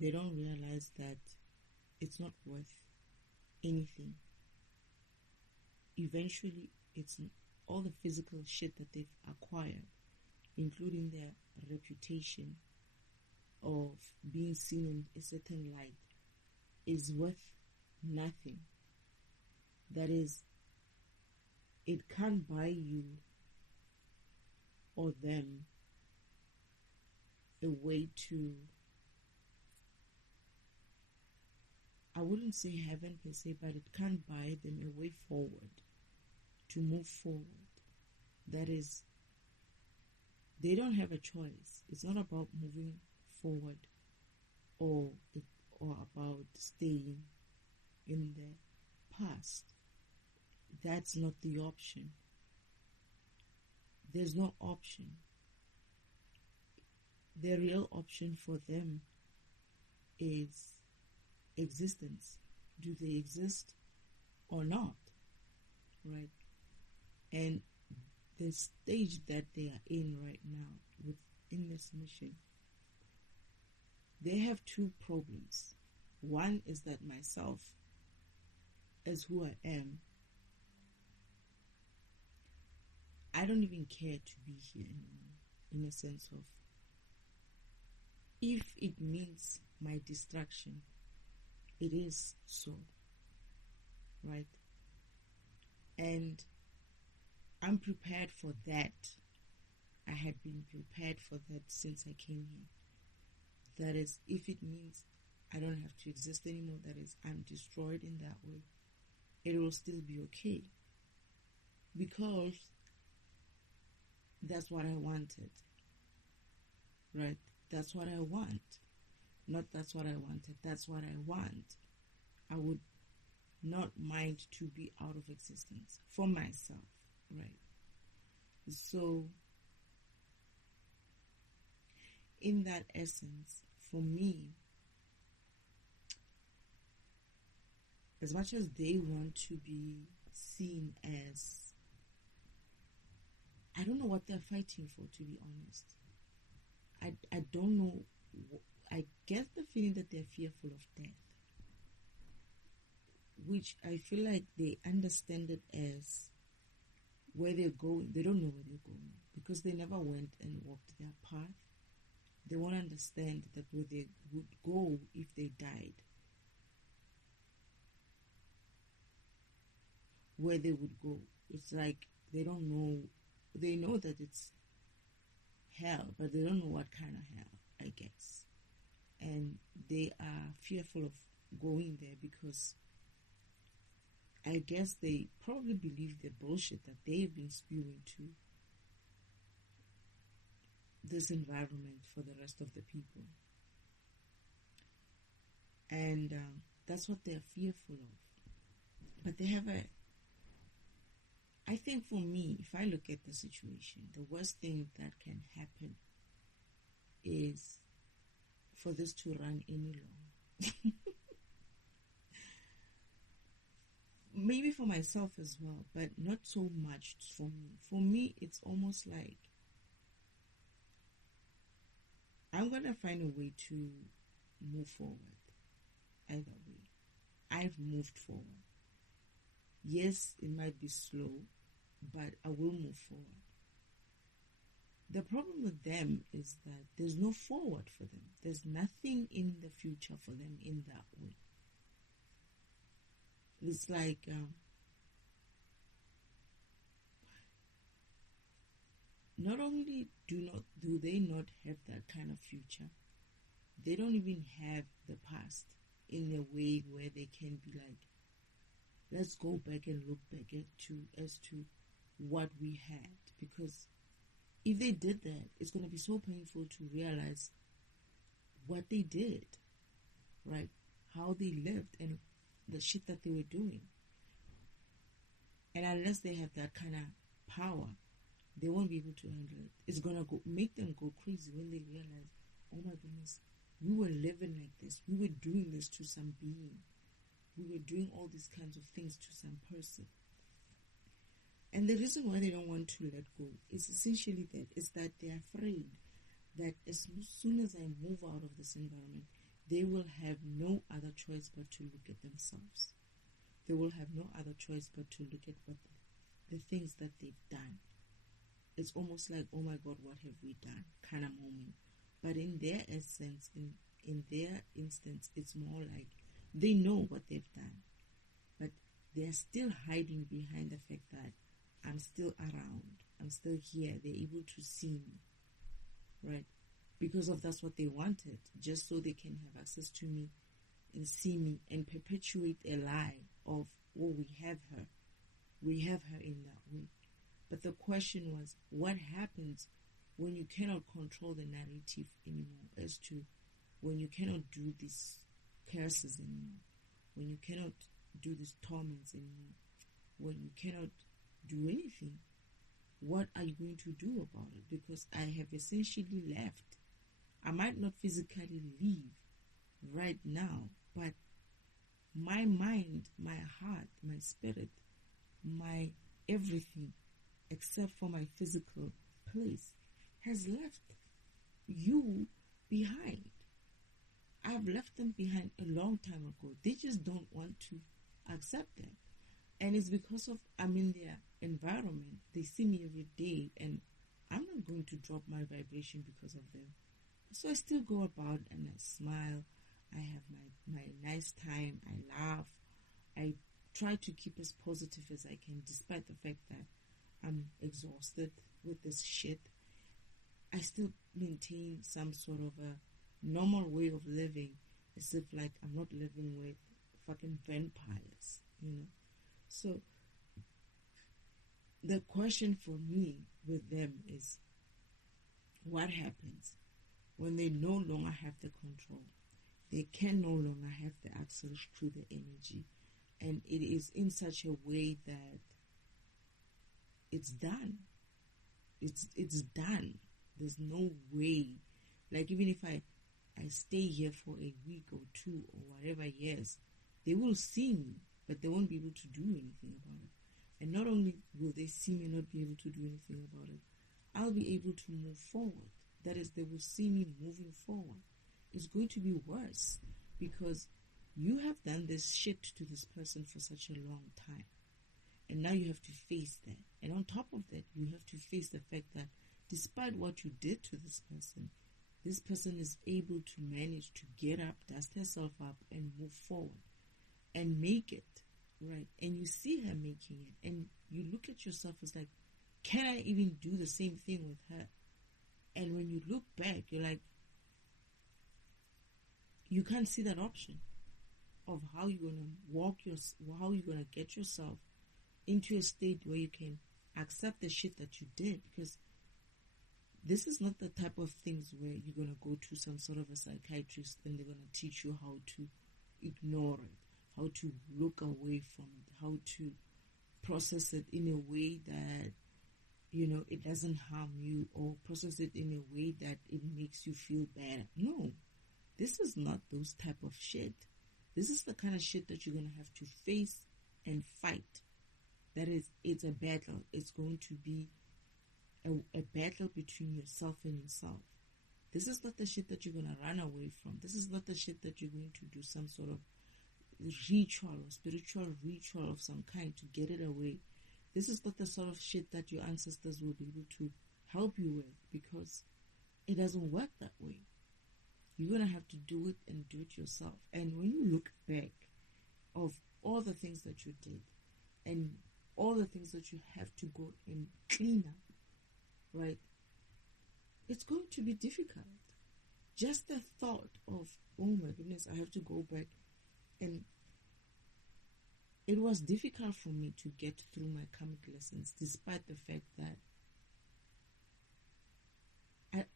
they don't realize that it's not worth anything. Eventually, it's all the physical shit that they've acquired, including their reputation of being seen in a certain light, is worth nothing. That is, it can't buy you or them a way to, I wouldn't say heaven per se, but it can't buy them a way forward, to move forward. That is, they don't have a choice. It's not about moving forward or about staying in the past. That's not the option. There's no option. The real option for them is existence. Do they exist or not? Right? And the stage that they are in right now within this mission, they have two problems. One is that myself, as who I am, I don't even care to be here anymore, in a sense of, if it means my destruction, it is so, right? And I'm prepared for that. I had been prepared for that since I came here. That is, if it means I don't have to exist anymore, that is, I'm destroyed in that way, it will still be okay. Because that's what I wanted. Right? That's what I want. Not that's what I wanted. That's what I want. I would not mind to be out of existence for myself. Right? So, in that essence, for me, as much as they want to be seen as, I don't know what they're fighting for, to be honest. I don't know. I get the feeling that they're fearful of death, which I feel like they understand it as where they're going. They don't know where they're going because they never went and walked their path. They won't understand that where they would go if they died, where they would go. It's like they don't know. They know that it's hell, but they don't know what kind of hell, I guess. And they are fearful of going there because I guess they probably believe the bullshit that they've been spewing to this environment for the rest of the people. And that's what they're fearful of. But they have I think for me, if I look at the situation, the worst thing that can happen is for this to run any long. Maybe for myself as well, but not so much for me. For me, it's almost like I'm going to find a way to move forward. Either way. I've moved forward. Yes, it might be slow, but I will move forward. The problem with them is that there's no forward for them. There's nothing in the future for them in that way. It's like not only do they not have that kind of future, they don't even have the past in a way where they can be like, let's go back and look back as to what we had. Because if they did that, it's going to be so painful to realize what they did, right? How they lived and the shit that they were doing. And unless they have that kind of power, they won't be able to handle it. It's going to make them go crazy when they realize, oh my goodness, we were living like this. We were doing this to some being. We were doing all these kinds of things to some person. And the reason why they don't want to let go is essentially that they're afraid that as soon as I move out of this environment, they will have no other choice but to look at themselves. They will have no other choice but to look at what the things that they've done. It's almost like, oh my God, what have we done kind of moment. But in their essence, in their instance, it's more like they know what they've done. But they're still hiding behind the fact that I'm still around. I'm still here. They're able to see me, right? Because of that's what they wanted, just so they can have access to me and see me and perpetuate a lie of, oh, we have her. We have her in that way. But the question was, what happens when you cannot control the narrative anymore, as to when you cannot do these curses anymore, when you cannot do these torments anymore, when you cannot do anything? What are you going to do about it? Because I have essentially left. I might not physically leave right now, but my mind, my heart, my spirit, my everything, except for my physical place, has left you behind. I've left them behind a long time ago. They just don't want to accept them. And it's because of I'm in their environment. They see me every day, and I'm not going to drop my vibration because of them. So I still go about and I smile. I have my nice time. I laugh. I try to keep as positive as I can, despite the fact that I'm exhausted with this shit. I still maintain some sort of a normal way of living, as if like I'm not living with fucking vampires, So the question for me with them is, what happens when they no longer have the control? They can no longer have the access to the energy, and it is in such a way that it's done. It's done. There's no way. Like, even if I stay here for a week or two or whatever years, they will see me, but they won't be able to do anything about it. And not only will they see me not be able to do anything about it, I'll be able to move forward. That is, they will see me moving forward. It's going to be worse because you have done this shit to this person for such a long time. And now you have to face that. And on top of that, you have to face the fact that despite what you did to this person is able to manage to get up, dust herself up, and move forward and make it, right? And you see her making it, and you look at yourself as like, can I even do the same thing with her? And when you look back, you're like, you can't see that option of how you're going to how you're going to get yourself into a state where you can accept the shit that you did, because this is not the type of things where you're going to go to some sort of a psychiatrist and they're going to teach you how to ignore it, how to look away from it, how to process it in a way that, it doesn't harm you, or process it in a way that it makes you feel bad. No, this is not those type of shit. This is the kind of shit that you're going to have to face and fight. That is, it's a battle. It's going to be a battle between yourself and yourself. This is not the shit that you're going to run away from. This is not the shit that you're going to do some sort of ritual or spiritual ritual of some kind to get it away. This is not the sort of shit that your ancestors will be able to help you with, because it doesn't work that way. You're going to have to do it and do it yourself. And when you look back of all the things that you did and all the things that you have to go and clean up, right, it's going to be difficult. Just the thought of, oh my goodness, I have to go back. And it was difficult for me to get through my karmic lessons, despite the fact that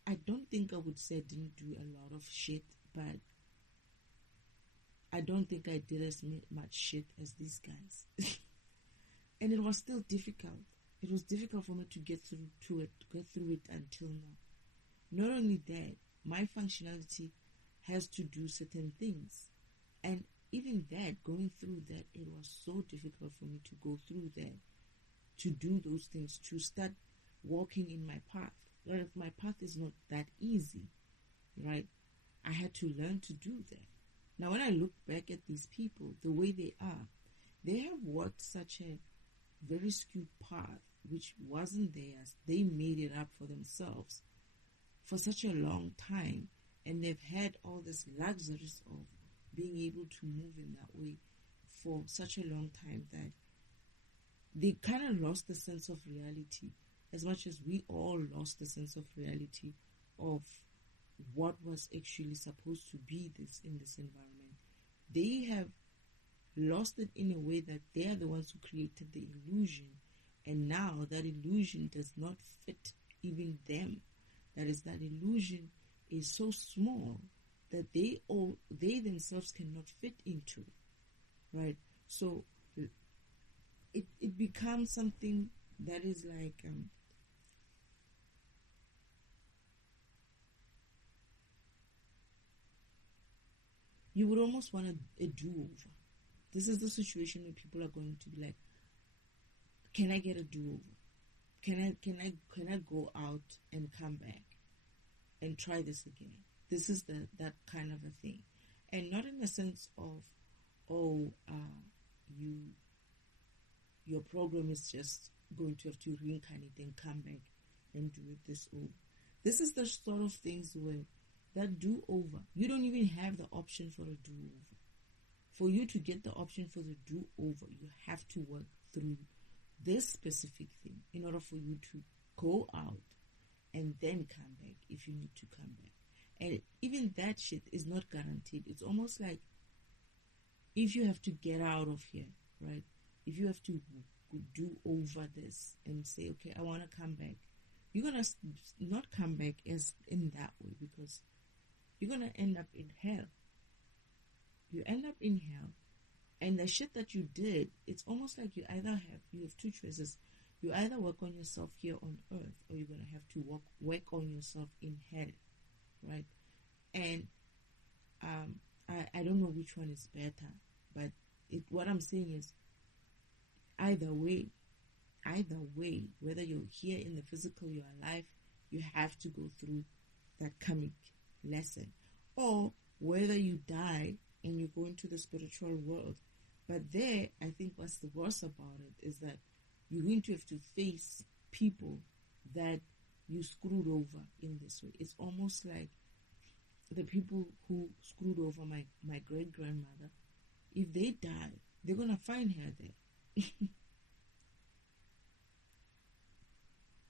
I don't think I would say I didn't do a lot of shit, but I don't think I did as much shit as these guys. And it was still difficult. It was difficult for me to get through it until now. Not only that, my functionality has to do certain things. And even that, going through that, it was so difficult for me to go through that, to do those things, to start walking in my path. Like, my path is not that easy, right? I had to learn to do that. Now, when I look back at these people, the way they are, they have walked such a very skewed path, which wasn't theirs. They made it up for themselves for such a long time, and they've had all this luxuries of being able to move in that way for such a long time that they kind of lost the sense of reality, as much as we all lost the sense of reality of what was actually supposed to be this in this environment. They have lost it in a way that they are the ones who created the illusion, and now that illusion does not fit even them. That is, that illusion is so small that they themselves cannot fit into it, right? So it becomes something that is like you would almost want a do-over. This is the situation where people are going to be like, can I get a do-over? Can I go out and come back and try this again? This is that kind of a thing, and not in the sense of your program is just going to have to reincarnate and come back and do it this over. This is the sort of things where that do-over, you don't even have the option for a do-over. For you to get the option for the do-over, you have to work through this specific thing in order for you to go out and then come back if you need to come back. And even that shit is not guaranteed. It's almost like if you have to get out of here, right? If you have to do over this and say, okay, I want to come back, you're going to not come back as in that way, because you're going to end up in hell. You end up in hell, and the shit that you did, it's almost like you have two choices. You either work on yourself here on earth, or you're going to have to work on yourself in hell, right? And I don't know which one is better, but what I'm saying is either way, whether you're here in the physical, you're alive, you have to go through that karmic lesson, or whether you die and you go into the spiritual world. But there, I think what's the worst about it is that you're going to have to face people that you screwed over in this way. It's almost like the people who screwed over my great-grandmother. If they die, they're going to find her there.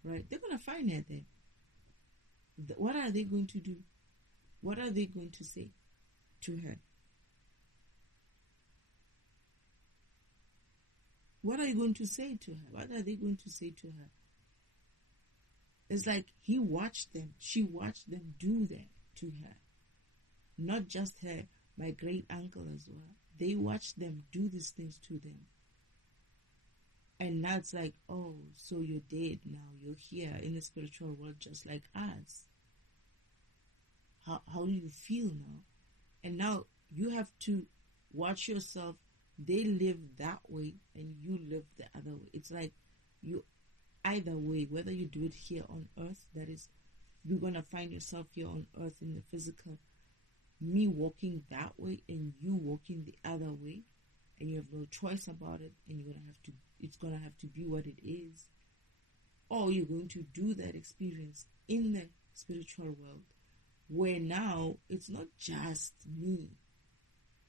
Right? They're going to find her there. What are they going to do? What are they going to say to her? What are you going to say to her? What are they going to say to her? It's like she watched them do that to her. Not just her, my great uncle as well. They watched them do these things to them. And now it's like, oh, so you're dead now. You're here in the spiritual world just like us. How do you feel now? And now you have to watch yourself. They live that way and you live the other way. It's like you, either way, whether you do it here on earth, that is, you're going to find yourself here on earth in the physical, me walking that way and you walking the other way, and you have no choice about it, and it's going to have to be what it is. Or you're going to do that experience in the spiritual world, where now it's not just me,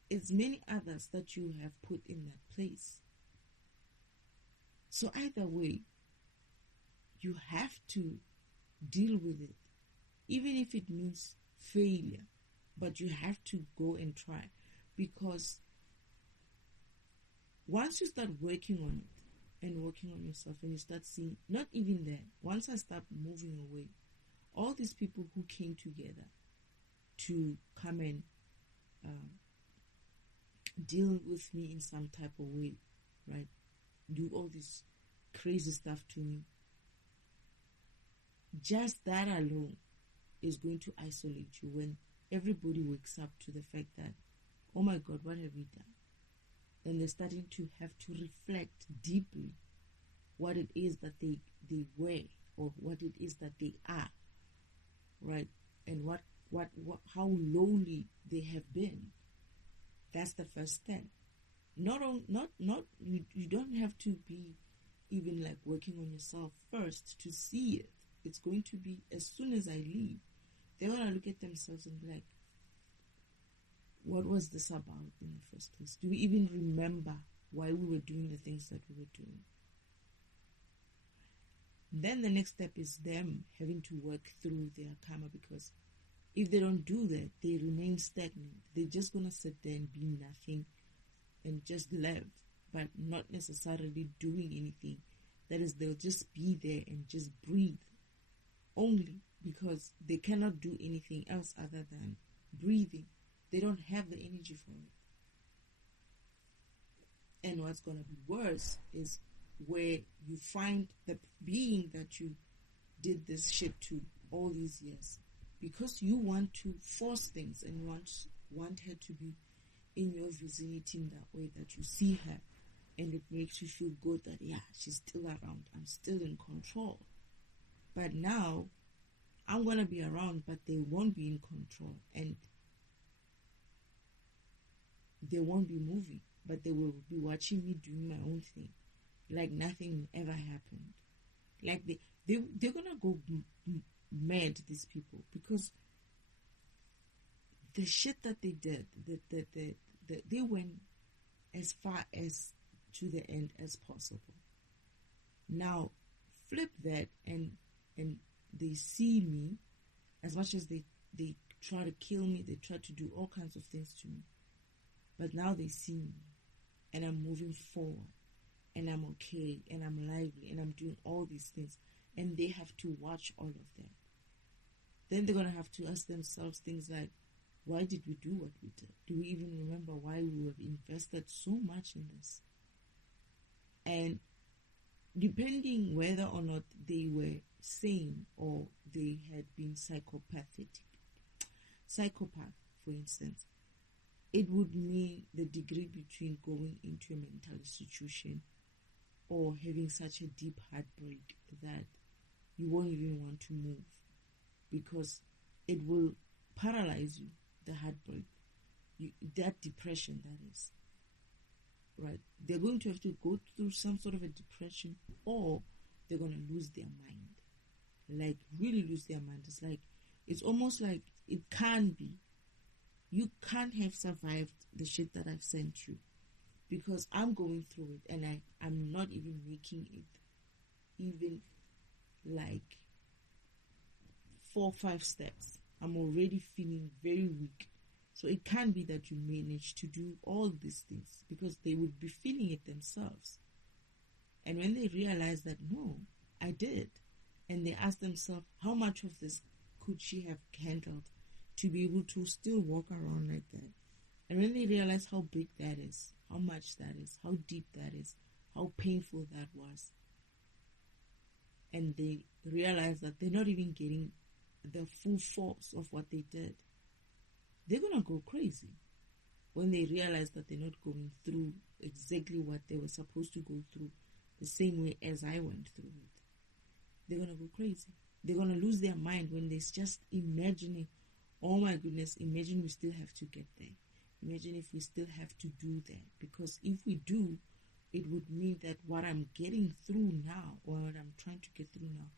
it's many others that you have put in that place. So either way, you have to deal with it, even if it means failure, but you have to go and try, because once you start working on it and working on yourself, and you start seeing, not even there, once I start moving away, all these people who came together to come and deal with me in some type of way, right? Do all this crazy stuff to me. Just that alone is going to isolate you when everybody wakes up to the fact that, oh my God, what have we done? Then they're starting to have to reflect deeply what it is that they were, or what it is that they are, right? And what how lowly they have been. That's the first step. You don't have to be even like working on yourself first to see it. It's going to be as soon as I leave, they're gonna look at themselves and be like, what was this about in the first place? Do we even remember why we were doing the things that we were doing? Then the next step is them having to work through their karma, because if they don't do that, they remain stagnant. They're just going to sit there and be nothing and just live, but not necessarily doing anything. That is, they'll just be there and just breathe only, because they cannot do anything else other than breathing. They don't have the energy for it. And what's going to be worse is where you find the being that you did this shit to all these years, because you want to force things and want her to be in your vicinity in that way, that you see her and it makes you feel good that, yeah, she's still around, I'm still in control. But now I'm going to be around, but they won't be in control, and they won't be moving, but they will be watching me doing my own thing like nothing ever happened. Like they're gonna go mad, these people, because the shit that they did, they went as far as to the end as possible. Now flip that, and they see me, as much as they try to kill me, they try to do all kinds of things to me, but now they see me and I'm moving forward and I'm okay and I'm lively and I'm doing all these things, and they have to watch all of that. Then they're gonna have to ask themselves things like, why did we do what we did? Do we even remember why we have invested so much in this? And depending whether or not they were sane or they had been psychopath, for instance, it would mean the degree between going into a mental institution or having such a deep heartbreak that you won't even want to move, because it will paralyze you, the heartbreak, that depression, that is. Right? They're going to have to go through some sort of a depression, or they're going to lose their mind. Like, really lose their mind. It's almost like it can't be. You can't have survived the shit that I've sent you, because I'm going through it and I'm not even making it even like 4 or 5 steps. I'm already feeling very weak. So it can't be that you manage to do all these things, because they would be feeling it themselves. And when they realize that, no, I did, and they ask themselves, how much of this could she have handled to be able to still walk around like that? And when they realize how big that is, how much that is, how deep that is, how painful that was, and they realize that they're not even getting the full force of what they did, they're going to go crazy when they realize that they're not going through exactly what they were supposed to go through the same way as I went through it. They're going to go crazy. They're going to lose their mind when they're just imagining, oh my goodness, imagine we still have to get there. Imagine if we still have to do that. Because if we do, it would mean that what I'm getting through now, or what I'm trying to get through now,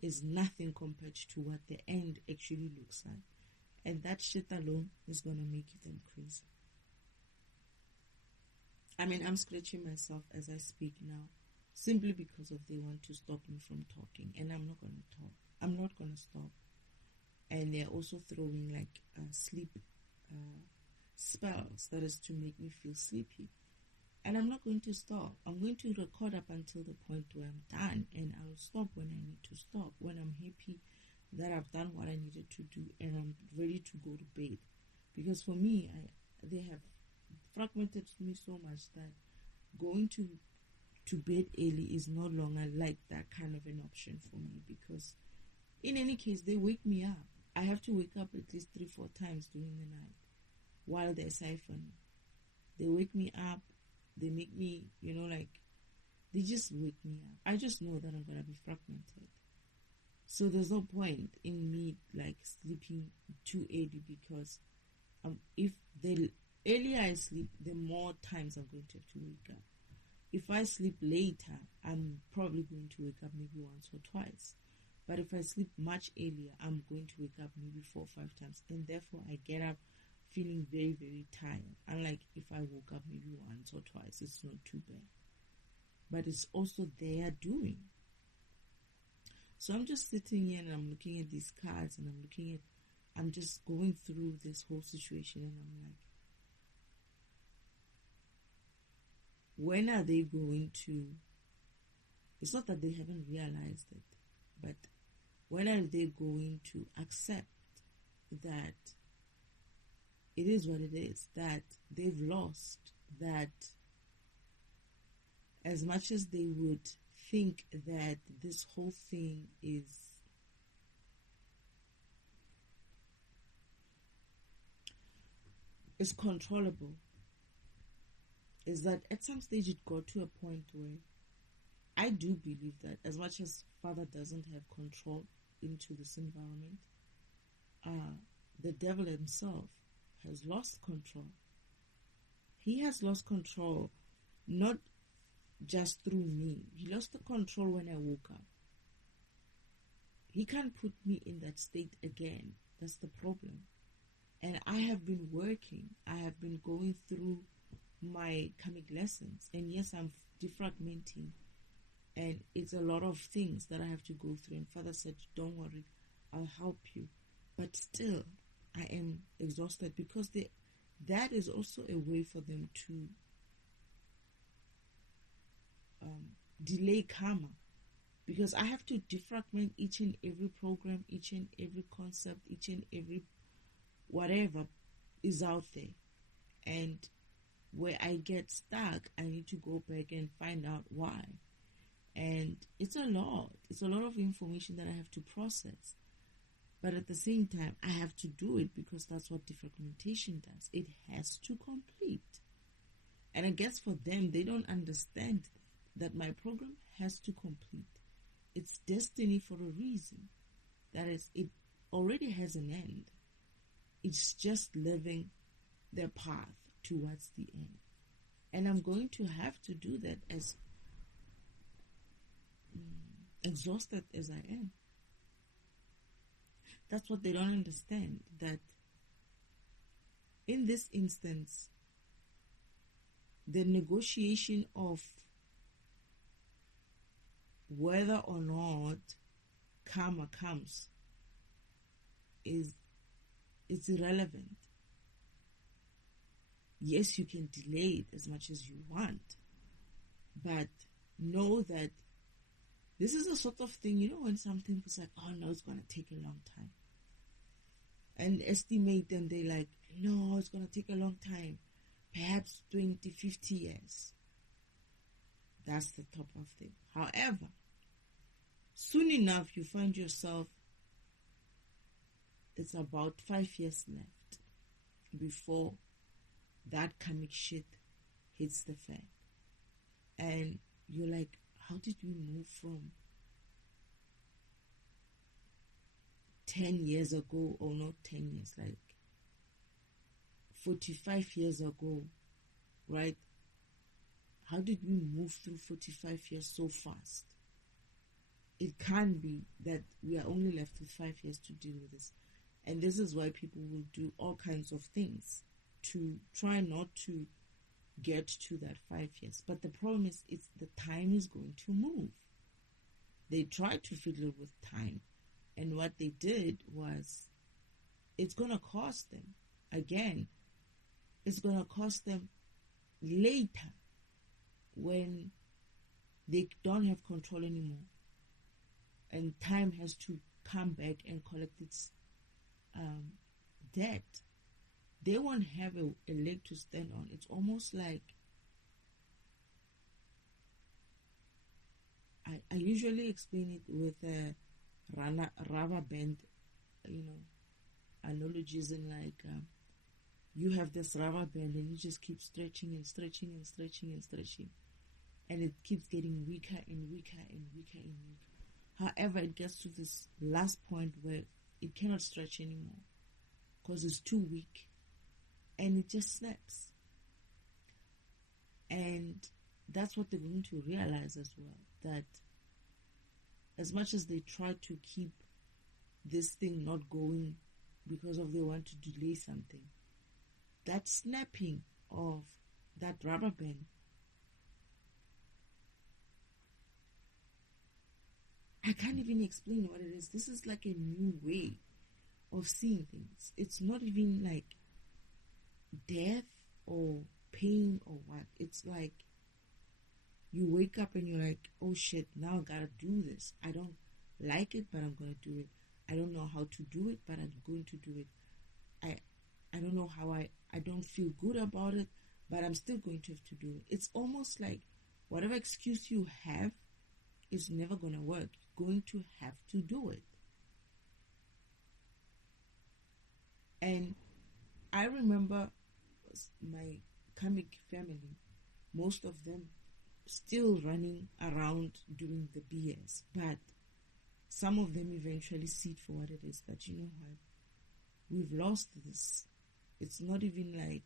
is nothing compared to what the end actually looks like. And that shit alone is going to make them crazy. I mean, I'm scratching myself as I speak now, simply because of they want to stop me from talking. And I'm not going to talk. I'm not going to stop. And they're also throwing like sleep spells, that is to make me feel sleepy. And I'm not going to stop. I'm going to record up until the point where I'm done, and I'll stop when I need to stop, when I'm happy that I've done what I needed to do and I'm ready to go to bed. Because for me, they have fragmented me so much that going to bed early is no longer like that kind of an option for me, because in any case, they wake me up. I have to wake up at least 3-4 times during the night while they're siphoning. They wake me up. They make me, they just wake me up. I just know that I'm going to be fragmented. So there's no point in me like sleeping too early, because if the earlier I sleep, the more times I'm going to have to wake up. If I sleep later, I'm probably going to wake up maybe once or twice. But if I sleep much earlier, I'm going to wake up maybe 4 or 5 times, and therefore I get up feeling very, very tired. Unlike if I woke up maybe once or twice, it's not too bad. But it's also their doing. So I'm just sitting here and I'm looking at these cards, and I'm just going through this whole situation, and I'm like, when are they going to, it's not that they haven't realized it, but when are they going to accept that it is what it is, that they've lost, that as much as they would think that this whole thing is controllable, is that at some stage it got to a point where I do believe that as much as Father doesn't have control into this environment, the devil himself has lost control. He has lost control, not just through me. He lost the control when I woke up. He can't put me in that state again. That's the problem. And I have been working. I have been going through my karmic lessons. And yes, I'm defragmenting. And it's a lot of things that I have to go through. And Father said, don't worry, I'll help you. But still, I am exhausted, because that is also a way for them to delay karma. Because I have to defragment each and every program, each and every concept, each and every whatever is out there. And where I get stuck, I need to go back and find out why. And it's a lot. It's a lot of information that I have to process. But at the same time, I have to do it, because that's what defragmentation does. It has to complete. And I guess for them, they don't understand that my program has to complete. It's destiny for a reason. That is, it already has an end. It's just living their path towards the end. And I'm going to have to do that as exhausted as I am. That's what they don't understand, that in this instance, the negotiation of whether or not karma comes it's irrelevant. Yes, you can delay it as much as you want, but know that this is a sort of thing, when something is like, oh no, it's going to take a long time. And estimate them, they're like, no, it's going to take a long time. Perhaps 20, 50 years. That's the top of thing. However, soon enough, you find yourself, it's about 5 years left before that karmic shit hits the fan. And you're like, how did we move from 10 years ago, or not 10 years, like 45 years ago, right? How did we move through 45 years so fast? It can't be that we are only left with 5 years to deal with this. And this is why people will do all kinds of things to try not to get to that 5 years. But the problem is, the time is going to move. They tried to fiddle with time, and what they did was, it's going to cost them. Again, it's going to cost them later, when they don't have control anymore, and time has to come back and collect its debt. They won't have a leg to stand on. It's almost like, I usually explain it with a rubber band, analogism, like you have this rubber band and you just keep stretching and stretching and stretching and stretching, and it keeps getting weaker and weaker and weaker and weaker. However, it gets to this last point where it cannot stretch anymore because it's too weak and it just snaps. And that's what they're going to realize as well, that as much as they try to keep this thing not going because of they want to delay something, that snapping of that rubber band, I can't even explain what it is. This is like a new way of seeing things. It's not even like death or pain or what. It's like you wake up and you're like, oh shit, now I gotta do this. I don't like it, but I'm gonna do it. I don't know how to do it, but I'm going to do it. I don't know how I don't feel good about it, but I'm still going to have to do it. It's almost like whatever excuse you have is never gonna work. You're going to have to do it. And I remember my comic family, most of them still running around doing the BS, but some of them eventually see it for what it is, that you know what, we've lost this. It's not even like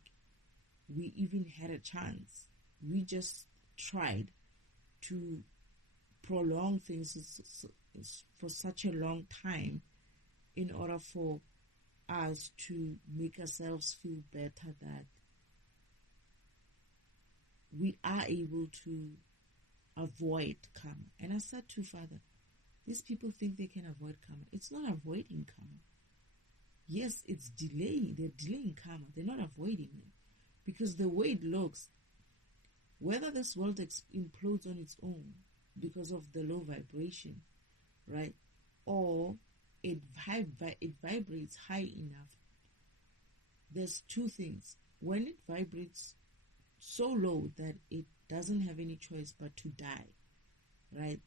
we even had a chance. We just tried to prolong things for such a long time in order for us to make ourselves feel better that we are able to avoid karma. And I said to Father, these people think they can avoid karma. It's not avoiding karma. Yes, it's delaying. They're delaying karma. They're not avoiding it. Because the way it looks, whether this world implodes on its own because of the low vibration, right? Or it vibrates high enough. There's two things. When it vibrates so low that it doesn't have any choice but to die, right?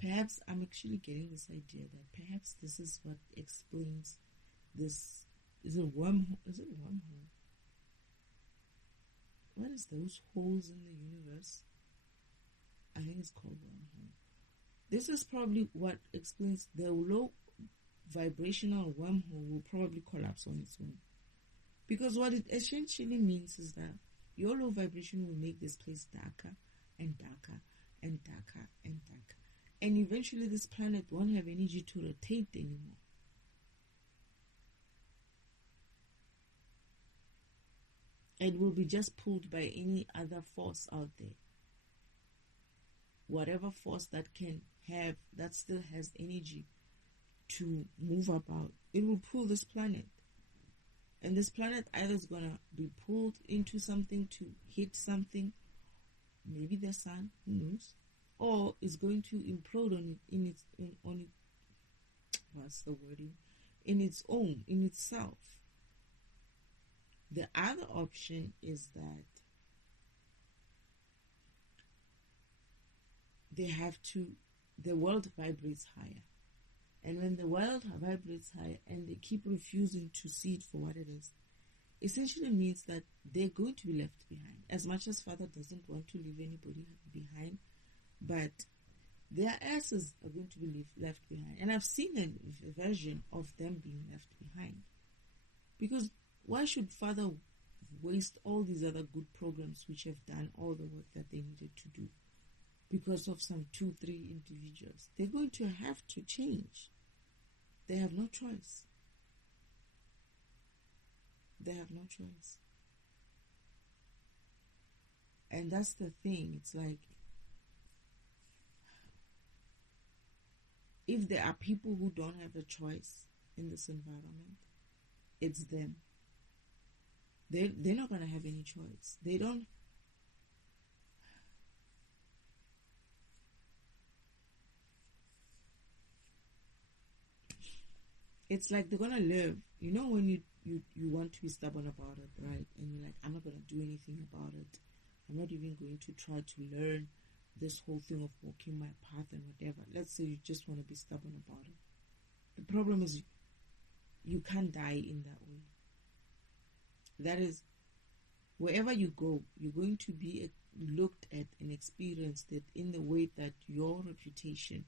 Perhaps I'm actually getting this idea that perhaps this is what explains this. Is it wormhole? Is it a wormhole? What is those holes in the universe? I think it's called wormhole. This is probably what explains the low vibrational wormhole will probably collapse on its own. Because what it essentially means is that your low vibration will make this place darker and darker and darker and darker. And eventually this planet won't have energy to rotate anymore. It will be just pulled by any other force out there. Whatever force that still has energy to move about, it will pull this planet. And this planet either is going to be pulled into something to hit something, maybe the sun, who knows, or is going to implode in itself. The other option is that the world vibrates higher. And when the world vibrates higher and they keep refusing to see it for what it is, essentially means that they're going to be left behind. As much as Father doesn't want to leave anybody behind, but their asses are going to be left behind. And I've seen a version of them being left behind. Because why should Father waste all these other good programs which have done all the work that they needed to do because of some 2-3 individuals? They're going to have to change. They have no choice. They have no choice. And that's the thing. It's like, if there are people who don't have a choice in this environment, it's them. They're not going to have any choice. They don't. It's like they're going to live. You know when you want to be stubborn about it, right? And you're like, I'm not going to do anything about it. I'm not even going to try to learn this whole thing of walking my path and whatever. Let's say you just want to be stubborn about it. The problem is you can't die in that way. That is, wherever you go, you're going to be looked at and experienced it in the way that your reputation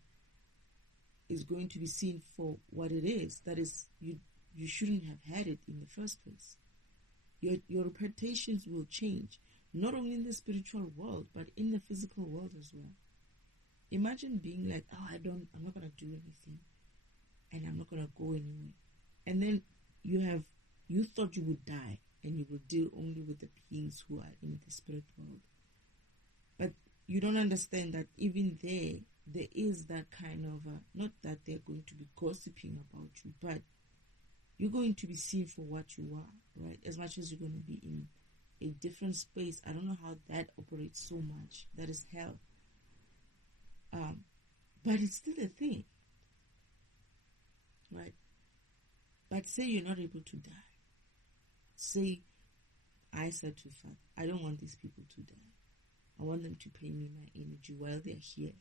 is going to be seen for what it is. That is, you shouldn't have had it in the first place. Your reputations will change, not only in the spiritual world, but in the physical world as well. Imagine being like, oh, I'm not going to do anything, and I'm not going to go anywhere. And then you thought you would die, and you will deal only with the beings who are in the spirit world. But you don't understand that even there is that kind of, not that they're going to be gossiping about you, but you're going to be seen for what you are, right? As much as you're going to be in a different space. I don't know how that operates so much. That is hell. But it's still a thing, right? But say you're not able to die. Say, I said to Father, I don't want these people to die. I want them to pay me my energy while they're here.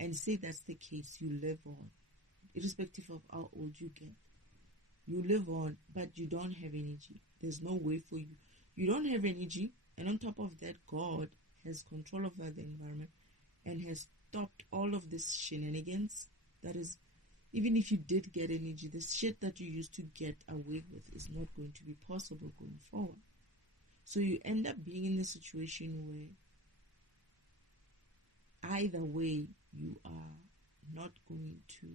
And say that's the case, you live on, irrespective of how old you get. You live on, but you don't have energy. There's no way for you. You don't have energy, and on top of that, God has control over the environment and has stopped all of this shenanigans. That is, even if you did get energy, the shit that you used to get away with is not going to be possible going forward. So you end up being in a situation where either way you are not going to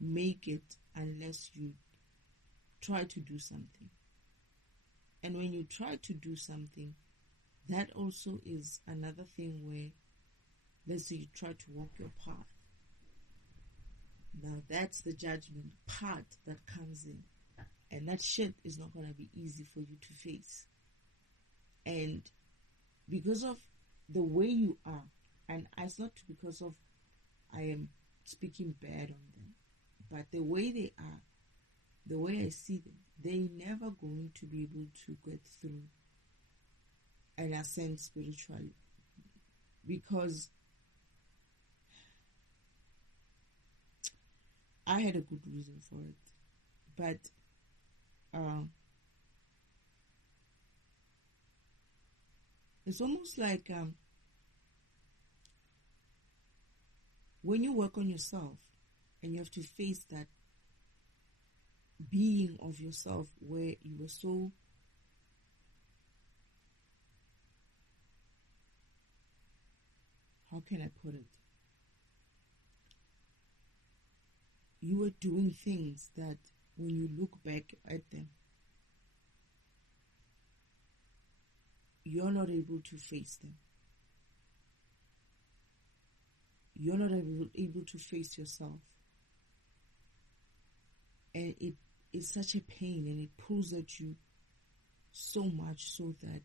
make it unless you try to do something. And when you try to do something, that also is another thing where, let's say you try to walk your path. Now that's the judgment part that comes in. And that shit is not going to be easy for you to face. And because of the way you are, and it's not because of I am speaking bad on them, but the way they are, the way I see them, they're never going to be able to get through and ascend spiritually, because I had a good reason for it. But it's almost like when you work on yourself and you have to face that being of yourself where you were so how can I put it? You were doing things that when you look back at them, you're not able to face them. You're not able to face yourself. And it is such a pain, and it pulls at you so much so that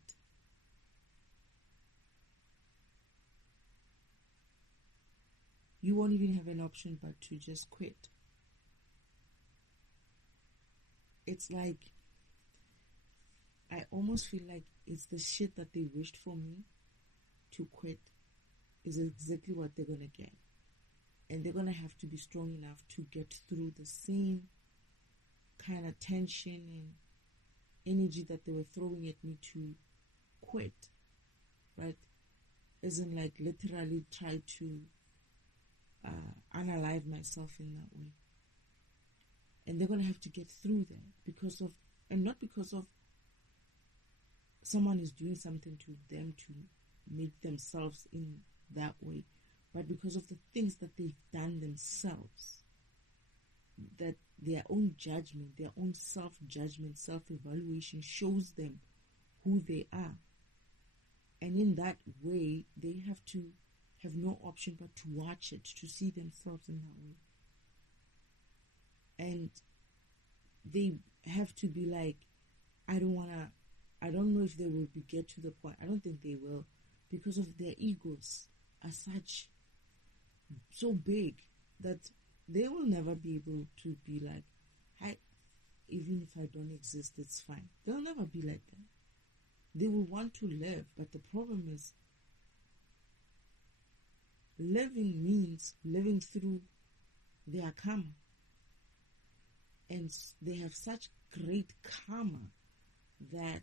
you won't even have an option but to just quit. It's like, I almost feel like it's the shit that they wished for me to quit is exactly what they're going to get. And they're going to have to be strong enough to get through the same kind of tension and energy that they were throwing at me to quit, right? As in, like, literally try to unalive myself in that way. And they're going to have to get through that because of, and not because of someone is doing something to them to make themselves in that way, but because of the things that they've done themselves, that their own judgment, their own self-judgment, self-evaluation shows them who they are. And in that way, they have to have no option but to watch it, to see themselves in that way. And they have to be like, I don't know if they will get to the point. I don't think they will, because of their egos are so big that they will never be able to be like, even if I don't exist, it's fine. They'll never be like that. They will want to live, but the problem is, living means living through their karma. And they have such great karma that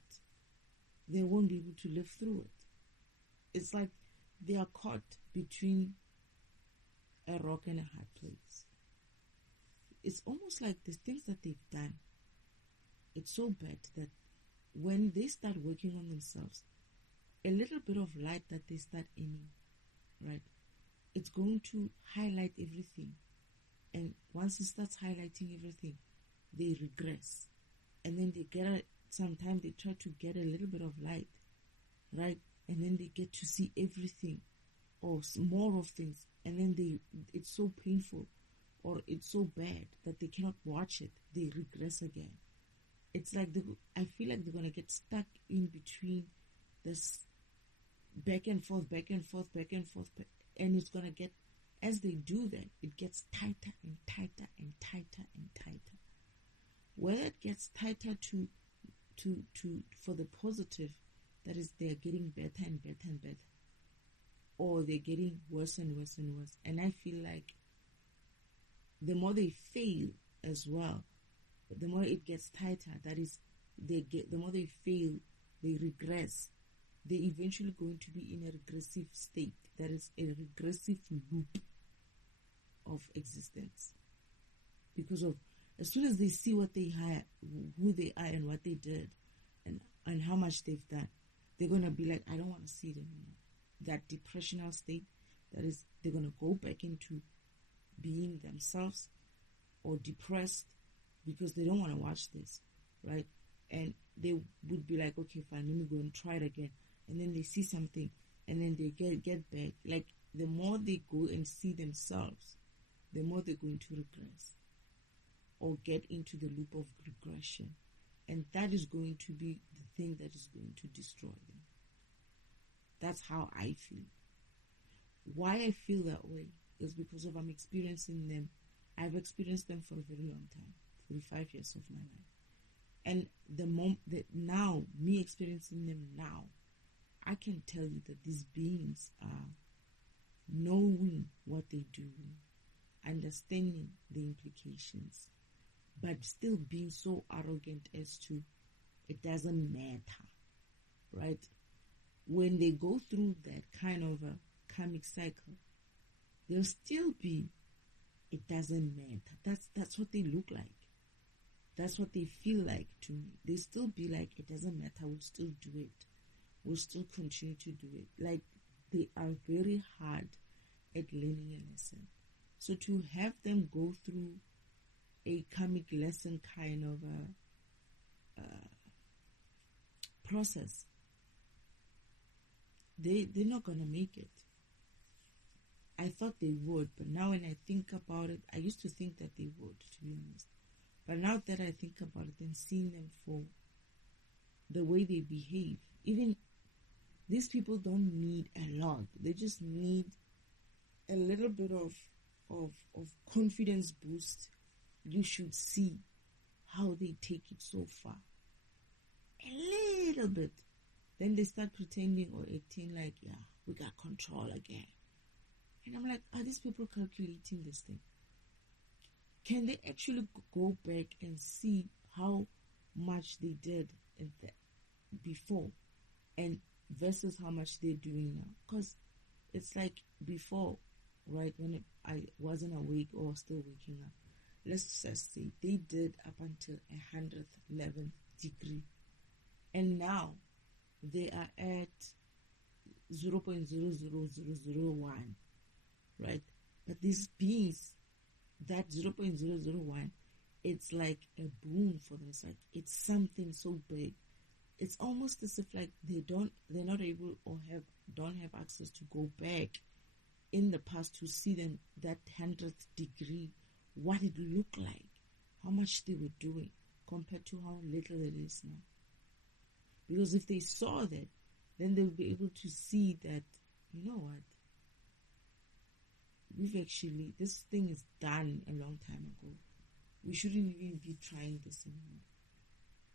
they won't be able to live through it. It's like they are caught between a rock and a hard place. It's almost like the things that they've done, it's so bad that when they start working on themselves, a little bit of light that they start aiming, right, it's going to highlight everything. And once it starts highlighting everything, they regress. And then sometimes they try to get a little bit of light, right? And then they get to see everything or more of things. And then it's so painful or it's so bad that they cannot watch it. They regress again. It's like I feel like they're going to get stuck in between this back and forth, back and forth, back and forth. And it's going to get, as they do that, it gets tighter and tighter and tighter and tighter. Whether it gets tighter for the positive, that is, they're getting better and better and better, or they're getting worse and worse and worse. And I feel like the more they fail as well, the more it gets tighter. That is, the more they fail, they regress. They're eventually going to be in a regressive state. That is a regressive loop of existence. Because of, as soon as they see what they are, who they are and what they did and how much they've done, they're going to be like, I don't want to see it anymore. That depressional state, that is, they're going to go back into being themselves or depressed because they don't want to watch this, right? And they would be like, okay, fine, let me go and try it again. And then they see something and then they get back. Like, the more they go and see themselves, the more they're going to regress or get into the loop of regression. And that is going to be the thing that is going to destroy them. That's how I feel. Why I feel that way is because of I'm experiencing them. I've experienced them for a very long time, 45 years of my life. And now, me experiencing them now, I can tell you that these beings are knowing what they're doing, understanding the implications, but still being so arrogant as to, it doesn't matter, right? When they go through that kind of a karmic cycle, they'll still be, it doesn't matter. That's what they look like. That's what they feel like to me. They still be like, it doesn't matter, we'll still do it. We'll still continue to do it. Like, they are very hard at learning a lesson. So to have them go through a karmic lesson kind of a process, they're not going to make it. I thought they would, but now when I think about it, I used to think that they would, to be honest. But now that I think about it and seeing them for the way they behave, even these people don't need a lot. They just need a little bit of confidence boost. You should see how they take it so far. A little bit. Then they start pretending or acting like, yeah, we got control again. And I'm like, are these people calculating this thing? Can they actually go back and see how much they did before and versus how much they're doing now? Because it's like before, right, when I wasn't awake or still waking up, let's just say they did up until 111th degree. And now they are at 0.00001, right? But these beings, that 0.001, it's like a boon for them. It's like, it's something so big. It's almost as if like they're not able or don't have access to go back in the past to see them that 100th degree, what it looked like, how much they were doing compared to how little it is now. Because if they saw that, then they'll be able to see that, you know what, this thing is done a long time ago. We shouldn't even be trying this anymore.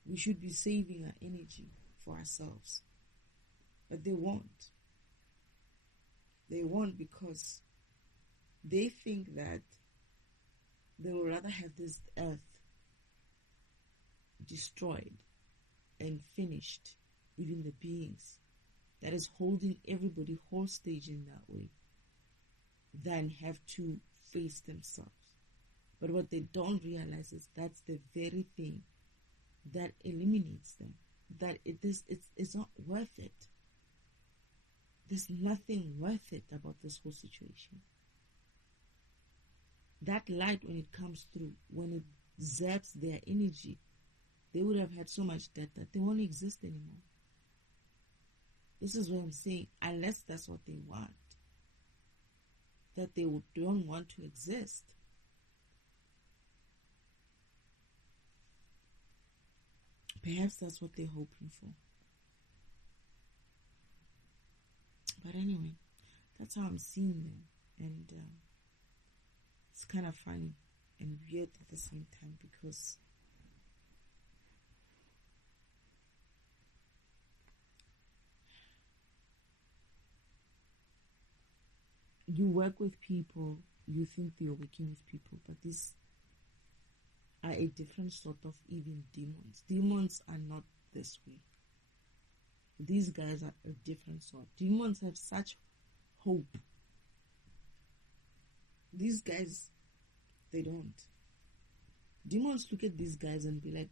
We should be saving our energy for ourselves. But they won't. They won't because they think that they would rather have this earth destroyed and finished, even the beings that is holding everybody hostage in that way, than have to face themselves. But what they don't realize is that's the very thing that eliminates them. That it's not worth it. There's nothing worth it about this whole situation. That light, when it comes through, when it zaps their energy, they would have had so much debt that they won't exist anymore. This is what I'm saying. Unless that's what they want, that they don't want to exist. Perhaps that's what they're hoping for. But anyway, that's how I'm seeing them. And it's kind of funny and weird at the same time, because you work with people, you think you're working with people, but these are a different sort of even demons. Demons are not this way. These guys are a different sort. Demons have such hope. These guys, they don't. Demons look at these guys and be like,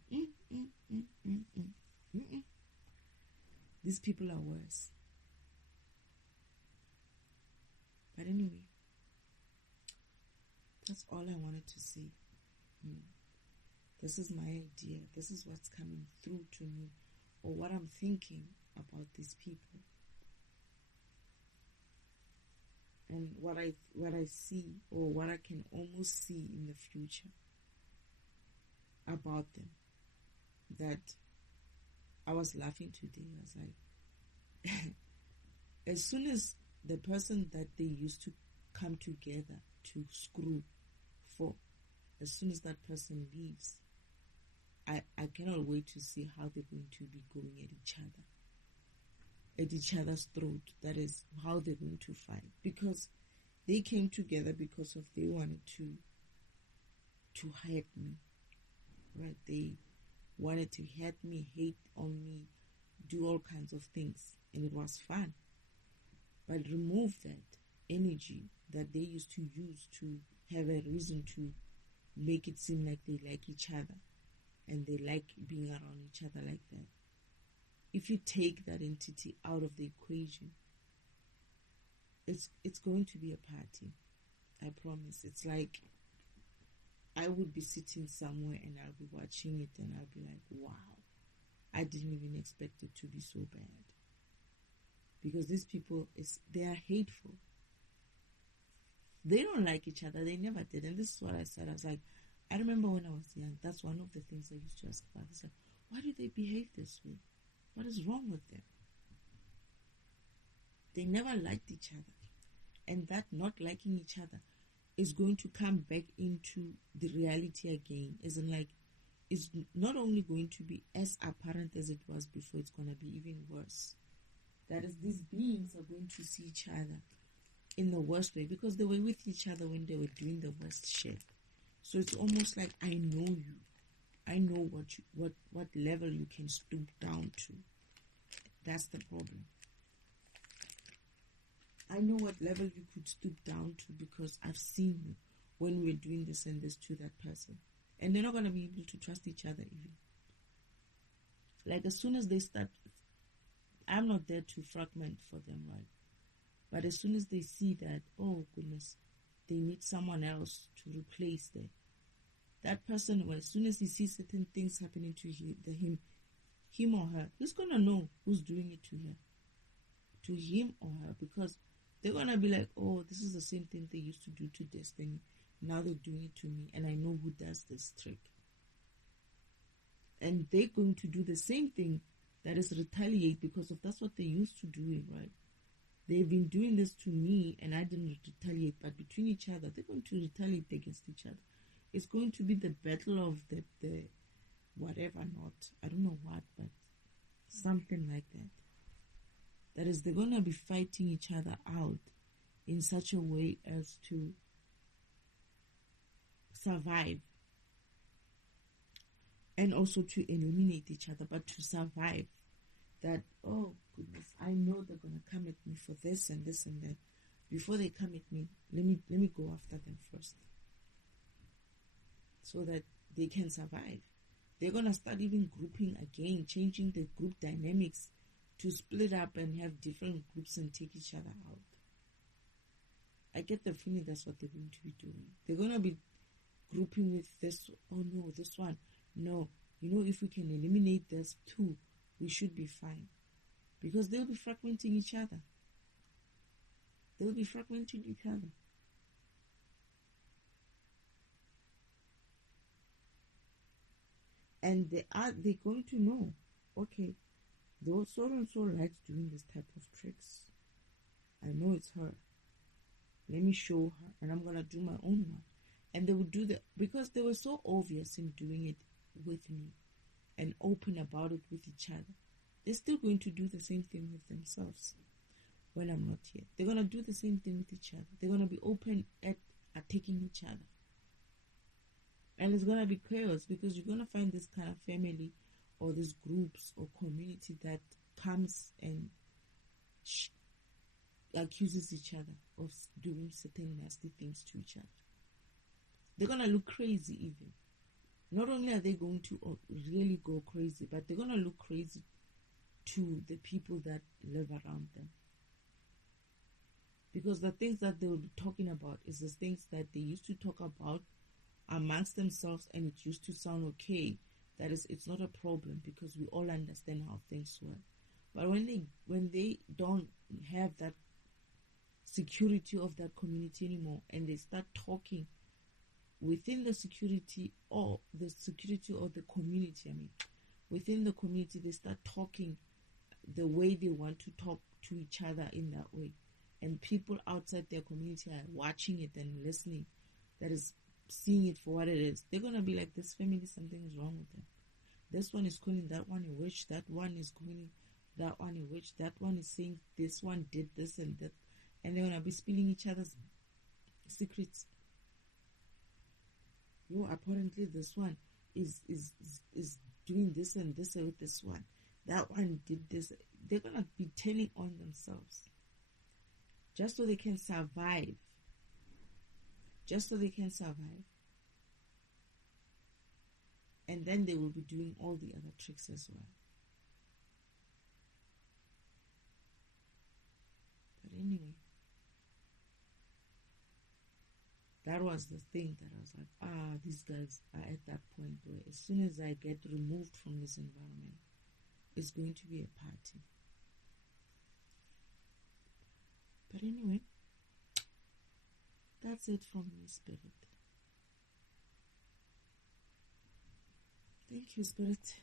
these people are worse. But anyway, that's all I wanted to say. This is my idea. This is what's coming through to me, or what I'm thinking about these people, and what I see, or what I can almost see in the future about them. That I was laughing today. I was like, as soon as the person that they used to come together to screw for, as soon as that person leaves, I cannot wait to see how they're going to be going at each other's throat. That is how they're going to fight, because they came together because of they wanted to hurt me, right? They wanted to hurt me, hate on me, do all kinds of things, and it was fun. But remove that energy that they used to use to have a reason to make it seem like they like each other and they like being around each other like that. If you take that entity out of the equation, it's going to be a party. I promise. It's like I would be sitting somewhere and I'll be watching it and I'll be like, wow, I didn't even expect it to be so bad. Because these people, they are hateful. They don't like each other. They never did. And this is what I said. I was like, I remember when I was young, that's one of the things I used to ask about. I said, why do they behave this way? What is wrong with them? They never liked each other. And that not liking each other is going to come back into the reality again. Isn't like, it's not only going to be as apparent as it was before, it's going to be even worse. That is, these beings are going to see each other in the worst way, because they were with each other when they were doing the worst shit. So it's almost like, I know you. I know what level you can stoop down to. That's the problem. I know what level you could stoop down to, because I've seen you when we're doing this and this to that person. And they're not going to be able to trust each other even. Like, as soon as they start, I'm not there to fragment for them, right? But as soon as they see that, oh goodness, they need someone else to replace them, that person, well, as soon as he sees certain things happening to him or her, he's going to know who's doing it to him or her, because they're going to be like, oh, this is the same thing they used to do to Destiny. Now they're doing it to me, and I know who does this trick. And they're going to do the same thing, that is retaliate, because that's what they used to do, right? They've been doing this to me, and I didn't retaliate, but between each other, they're going to retaliate against each other. It's going to be the battle of the whatever, not, I don't know what, but something like that. That is, they're going to be fighting each other out in such a way as to survive, and also to eliminate each other, but to survive. That, oh goodness, I know they're going to come at me for this and this and that, before they come at me, let me go after them first, so that they can survive. They're gonna start even grouping again, changing the group dynamics to split up and have different groups and take each other out. I get the feeling that's what they're going to be doing. They're gonna be grouping with this. Oh no, this one. No, if we can eliminate this too, we should be fine. Because they'll be fragmenting each other. They'll be fragmenting each other. And they're going to know, okay, though so and so likes doing this type of tricks. I know it's her. Let me show her, and I'm gonna do my own one. And they would do that because they were so obvious in doing it with me and open about it with each other. They're still going to do the same thing with themselves when I'm not here. They're going to do the same thing with each other. They're going to be open at attacking each other. And it's going to be chaos because you're going to find this kind of family or these groups or community that comes and accuses each other of doing certain nasty things to each other. They're going to look crazy even. Not only are they going to really go crazy, but they're going to look crazy to the people that live around them. Because the things that they will be talking about is the things that they used to talk about amongst themselves, and it used to sound okay. That is, it's not a problem because we all understand how things work. But when they don't have that security of that community anymore, and they start talking within the security or the community, within the community, they start talking the way they want to talk to each other in that way. And people outside their community are watching it and listening, that is seeing it for what it is. They're going to be like, this family, something is wrong with them. This one is calling that one a witch. That one is calling that one a witch. That one is saying this one did this and that. And they're going to be spilling each other's secrets. Apparently this one is doing this and this with this one. That one did this. They're going to be telling on themselves. Just so they can survive. Just so they can survive. And then they will be doing all the other tricks as well. But anyway, that was the thing that I was like, these guys are at that point where as soon as I get removed from this environment, it's going to be a party. But anyway, that's it from me, Spirit. Thank you, Spirit.